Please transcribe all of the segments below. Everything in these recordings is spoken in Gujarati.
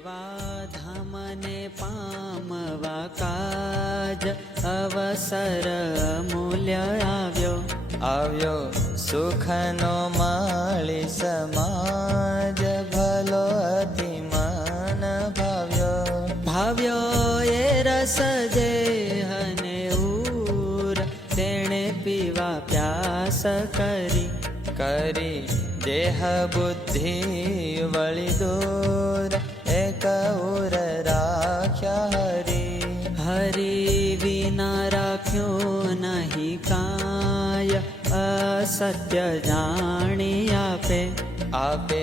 એવા ધામને પામવા કાજ અવસર મૂલ્ય આવ્યો આવ્યો સુખનો માળી સમાજ ભલો અતિ મન ભાવ્યો ભાવ્યો એ રસ જે હને ઉર તેણે પીવા પ્યાસ કરી કરી દેહ બુદ્ધિ વળી દૂર એક ઉર રાખ્યા હરે હરી વિના રાખ્યો નહીં કાય અસત્ય જાણી આપે આપે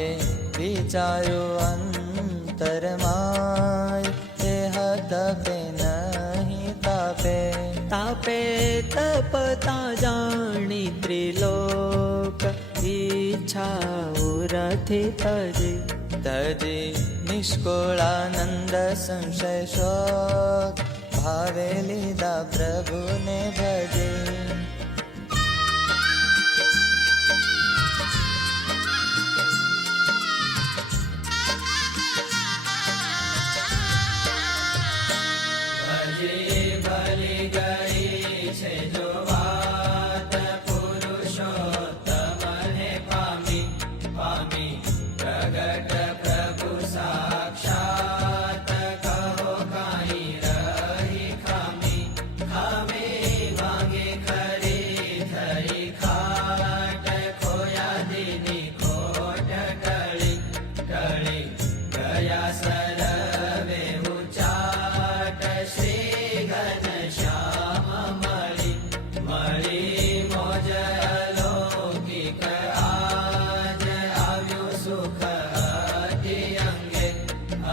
વિચાર્યું અંતરમાય તે હતપે નહીં તાપે તાપે તપતા જાણી ત્રિલોક ઈચ્છા ઉરથી તજે તજી નિષ્કુળાનંદ સંશય શોક ભાવે લીધા પ્રભુને ભજે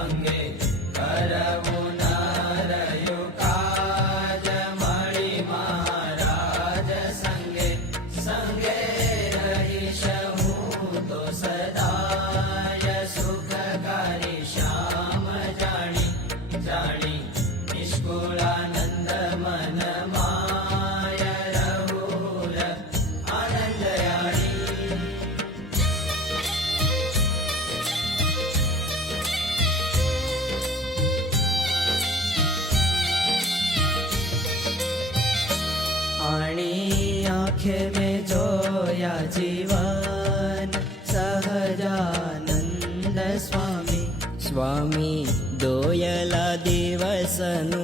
அங்கே स्वामी दोयला दिवसनु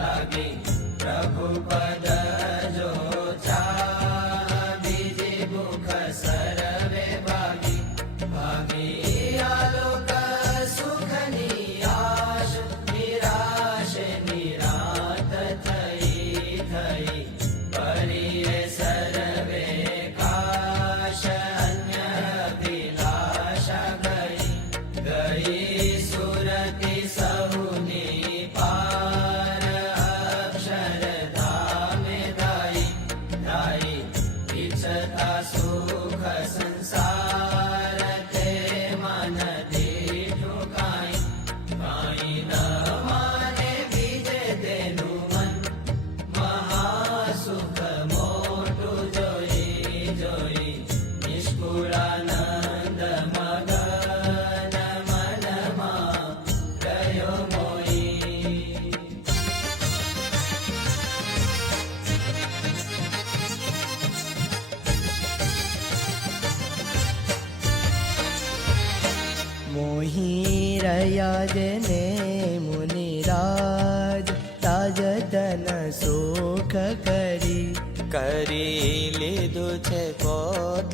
लागे प्रभु पर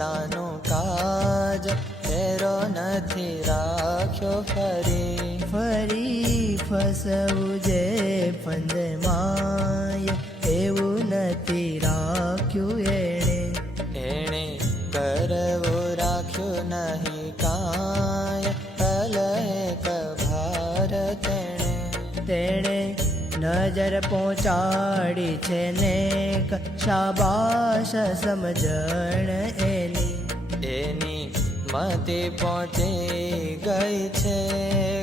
પોતાનું કાજ ફેરો નથી રાખ્યો ફરી. ફરી ફસવું જે ફંદ માય એવું નથી નજર પહોંચાડી છે ને શાબાશ સમજણ એની. એની મતે પહોંચી ગઈ છે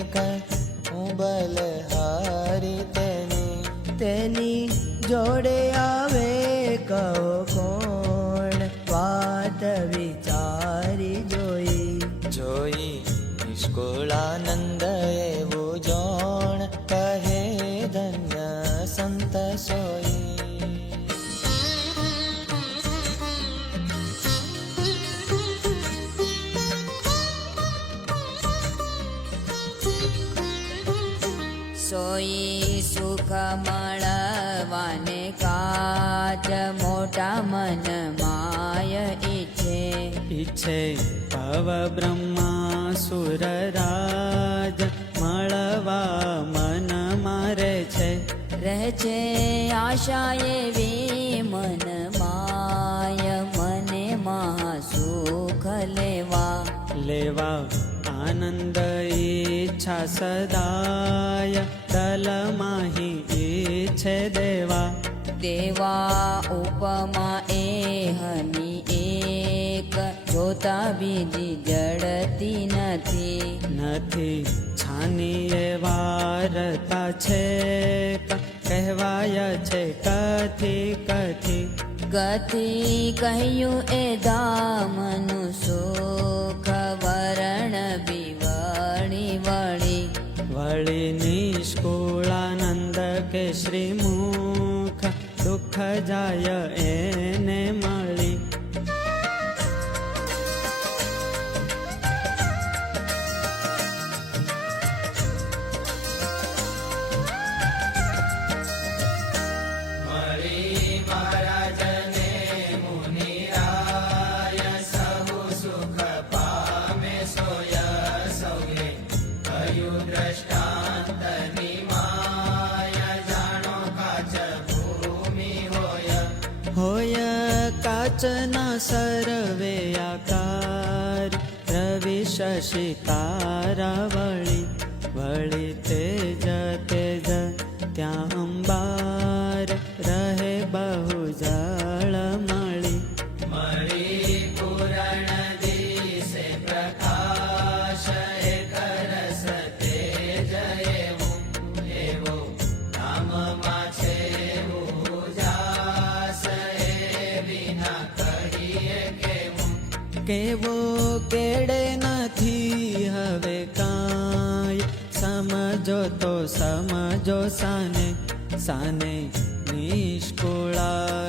કુંબલ બલહારી તેની. તેની જોડે આવે કહો કોણ વાત વિચારી જોઈ. જોઈ નિષ્કુળાનંદ મોટા મન માય ઈચ્છે ઈચ્છે ભવ બ્રહ્મા સુરરાજ મળવા મન મારે છે રહે છે આશા એવી મન માય મને મહા સુખ લેવા લેવા આનંદ ઈચ્છા સદાય દલ માહી ઈચ્છે દેવા દેવા ઉપમા એ હની એક. જોતા બીજી જડતી નથી. નથી છાની એ વારતા છે કહેવાય છે કથી કથી. ગતિ કહ્યું એ દામનું સુખ. દુઃખ જાય रचना सर्वे आकार रवि शशि तारा वळि वळि तेजत साने साने निष्कोळा।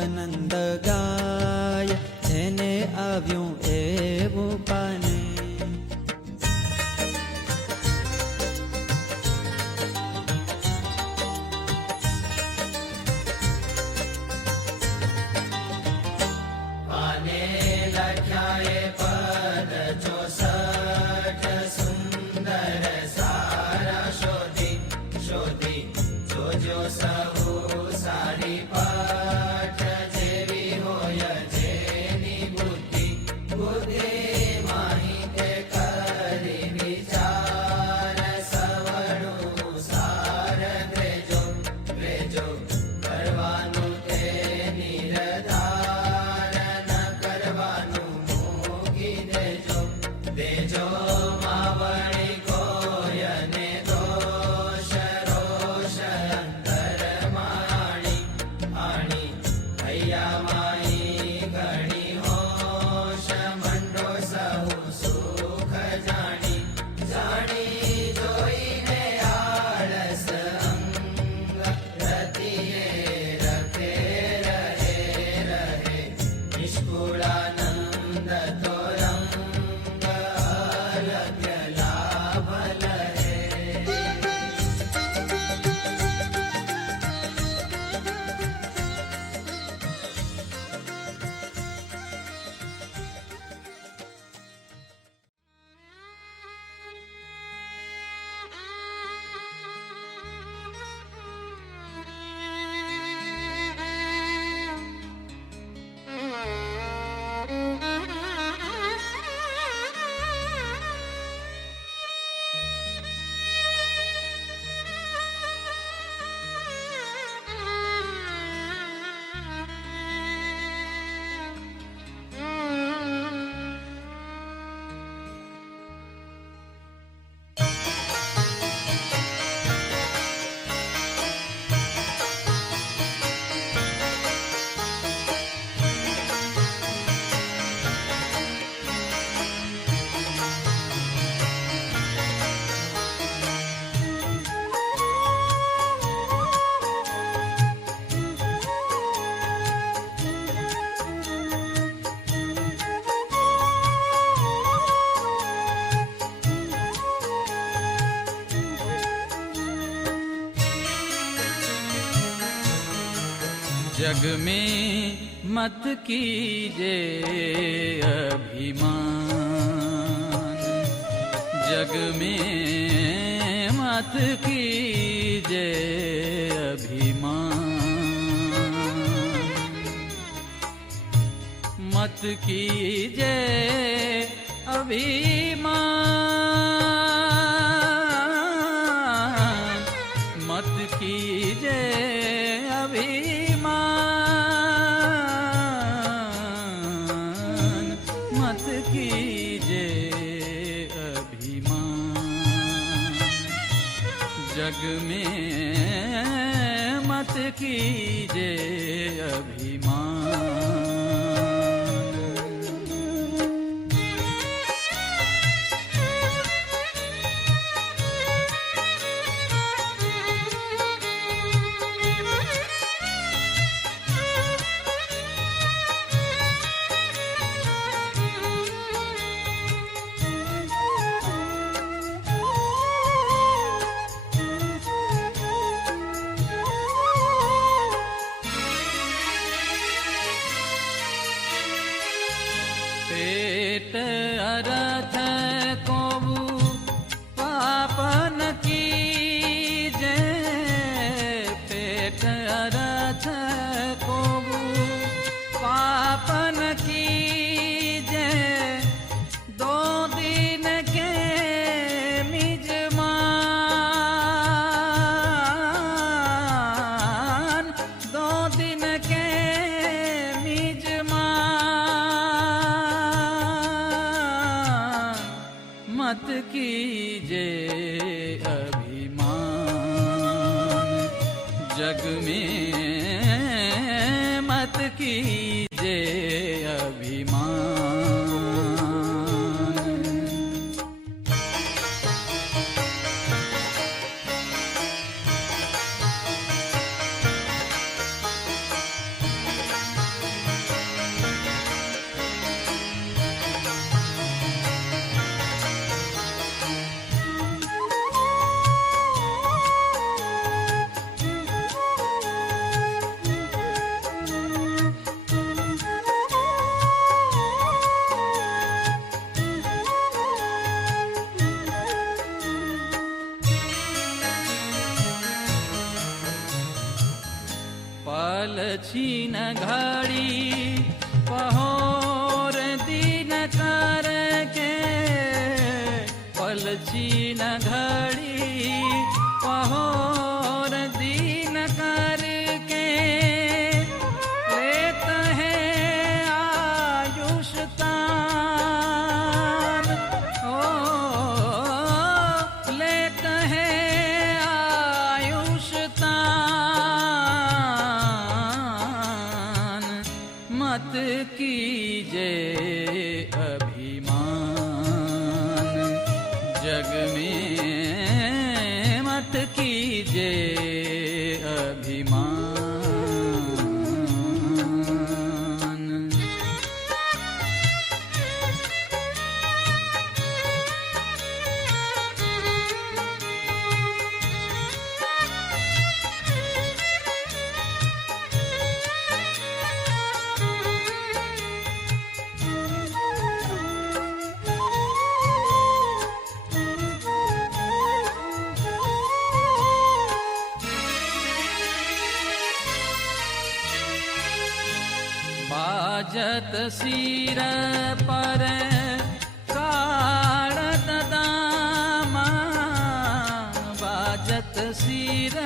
जग में मत कीजे अभिमान जग में मत कीजे अभिमान मत कीजे अभिमान जग में मत कीजे अभिमान பேட்ட அரத मत कीजे अभिमान પલછી ન ઘડી પહોર દિન કર કે પલછી ન ઘડી mine. ਕਾਜਤ ਸੀਰ ਪਰ ਕਾੜਤ ਦਾਮਾ ਬਾਜਤ ਸੀਰ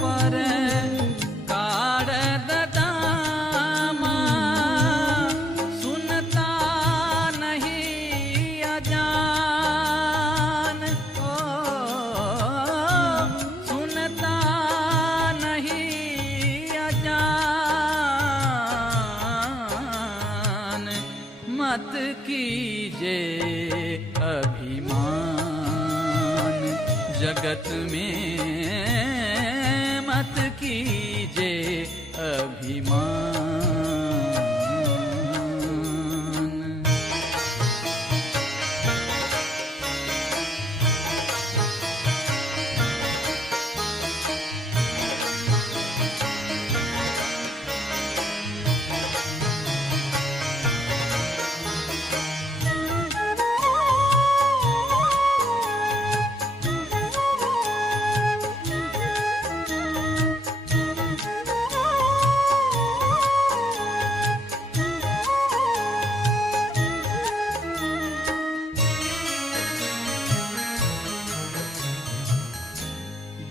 ਪਰ કી જે અભિમાન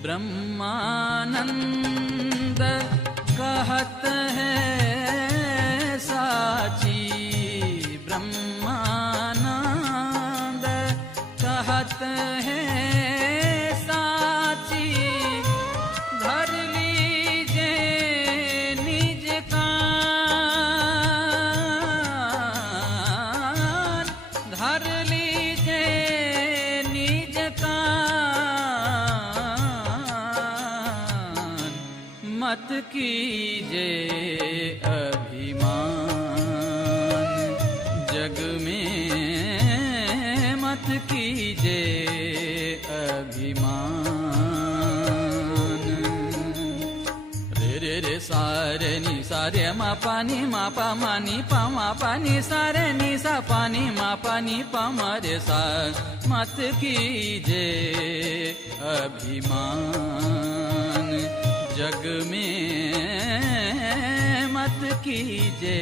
ब्रह्मानन्द कहत है। अभिमान। जग में मत कीजे अभिमान। रे रे रे सारे नि सारे मा पानी मा पा मानी पा मा पानी सारे नि सा पानी मा पानी पा मरे सा। मत कीजे अभिमान। जग में मत कीजे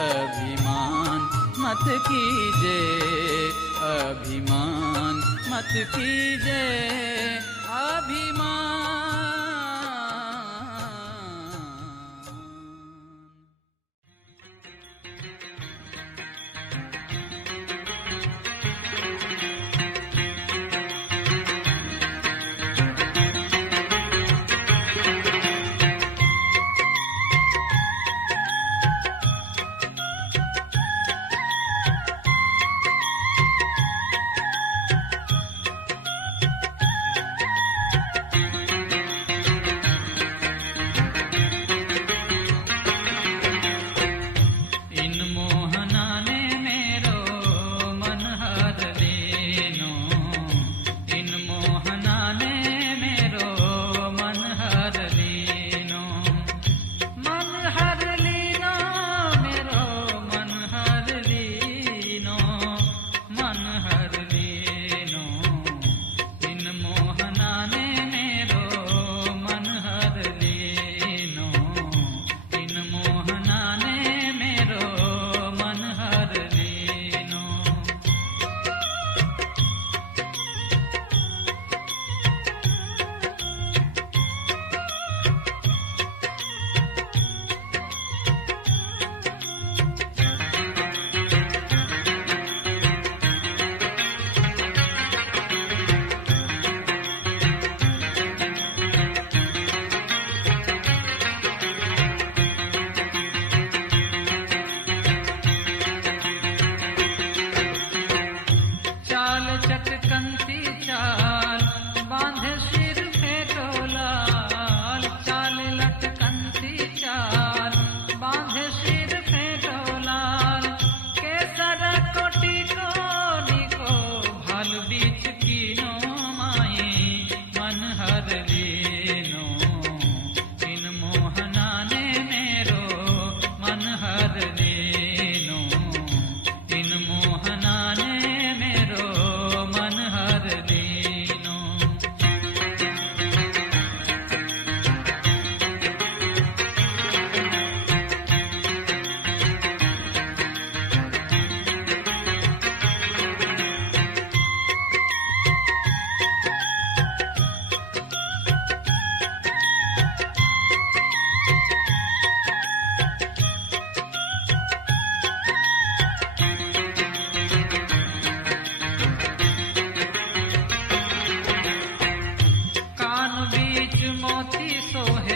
अभिमान मत कीजे अभिमान मत कीजे अभिमान मोती सोहे